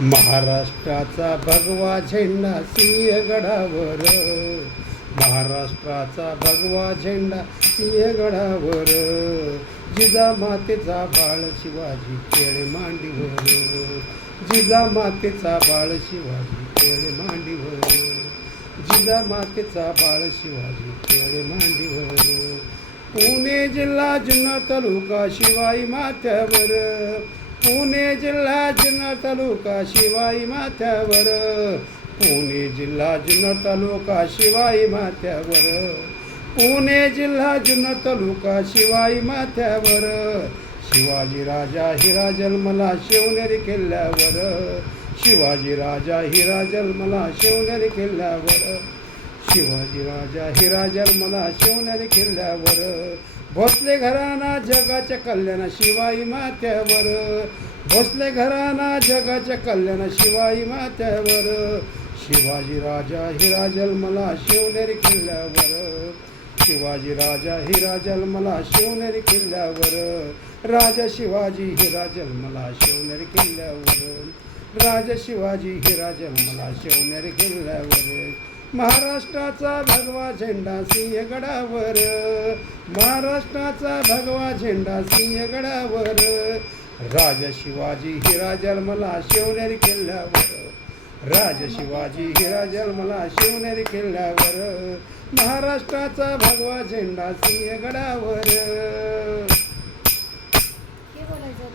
महाराष्ट्राचा भगवा झेंडा सिंहगडावर. महाराष्ट्राचा भगवा झेंडा सिंहगडावर. जिजा मातेचा बाळ शिवाजी केळ मांडीवर. जिजा मातेचा बाळ शिवाजी केळ मांडीवर. जिजा मातेचा बाळ शिवाजी केळ मांडीवर. पुणे जिल्हा जुना तालुका शिवाई माथ्यावर. पुणे जिल्हा जुन्नर तालुका शिवाई माथ्यावर. पुणे जिल्हा जुन्नर तालुका शिवाई माथ्यावर. पुणे जिल्हा जुन्नर तालुका शिवाई माथ्यावर. शिवाजी राजा हिरा जन्मला शिवनेरी किल्ल्यावर. शिवाजी राजा हिरा जन्मला शिवनेरी किल्ल्यावर. शिवाजी राजा हिरा जन्मला शिवनेरी किल्ल्यावर. भोसले घराणा जगाच्या कल्याणा शिवाई माथ्यावर. भोसले घराना जगाच्या कल्याण शिवाई माथ्यावर. शिवाजी राजा हिरा जन्मला शिवनेरी किल्ल्यावर. शिवाजी राजा हिरा जन्मला शिवनेरी किल्ल्यावर. राजा शिवाजी हिरा जन्मला शिवनेरी किल्ल्यावर. राजा शिवाजी हिरा जन्मला शिवनेरी किल्ल्यावर. महाराष्ट्राचा भगवा झेंडा सिंहगडावर. महाराष्ट्राचा भगवा झेंडा सिंहगडावर. राजा शिवाजी हिरा जन्मला शिवनेरी किल्ल्यावर. राजा शिवाजी हिरा जन्मला शिवनेरी किल्ल्यावर. महाराष्ट्राचा भगवा झेंडा सिंहगडावर.